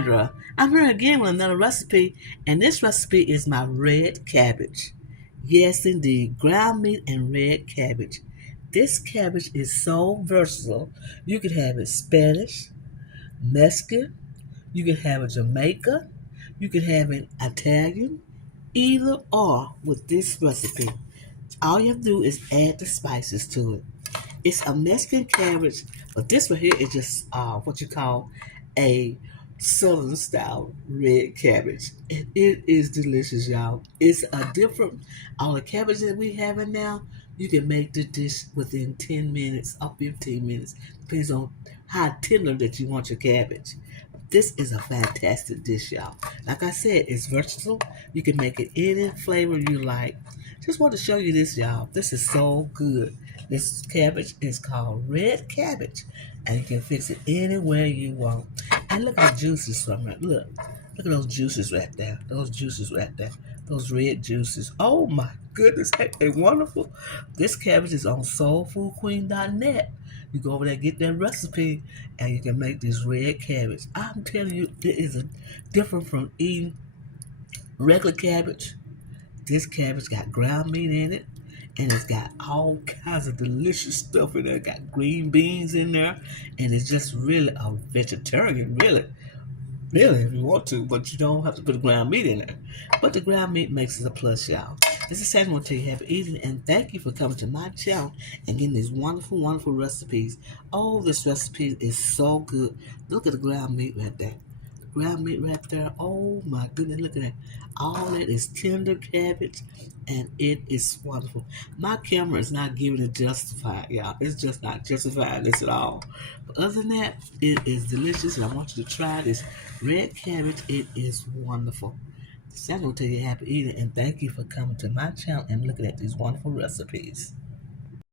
Sandra. I'm here again with another recipe, and this recipe is my red cabbage. Yes, indeed, ground meat and red cabbage. This cabbage is so versatile. You could have it Spanish, Mexican, you could have it Jamaica, you could have it Italian, either or with this recipe. All you have to do is add the spices to it. It's a Mexican cabbage, but this one here is just what you call a Southern style red cabbage. And it is delicious, y'all. It's a different, all the cabbage that we have in now, you can make the dish within 10 minutes or 15 minutes. Depends on how tender that you want your cabbage. This is a fantastic dish, y'all. Like I said, it's versatile. You can make it any flavor you like. Just want to show you this, y'all. This is so good. This cabbage is called red cabbage, and you can fix it anywhere you want. And look at the juices from it. Look at those juices right there. Those juices right there. Those red juices. Oh my goodness, ain't they wonderful? This cabbage is on soulfoodqueen.net. You go over there, get that recipe, and you can make this red cabbage. I'm telling you, it is different from eating regular cabbage. This cabbage got ground meat in it, and it's got all kinds of delicious stuff in there. It got green beans in there, and it's just really a vegetarian, really, if you want to, but you don't have to put the ground meat in there. But the ground meat makes it a plus, y'all. This is Sandra. I want to tell you happy eating, and thank you for coming to my channel and getting these wonderful, wonderful recipes. Oh, this recipe is so good. Look at the ground meat right there. Ground meat right there. Oh my goodness, look at that. All that is tender cabbage, and it is wonderful. My camera is not giving it justified, y'all. It's just not justifying this at all. But other than that, it is delicious, and I want you to try this red cabbage. It is wonderful. So I'm going to tell you happy eating, and thank you for coming to my channel and looking at these wonderful recipes.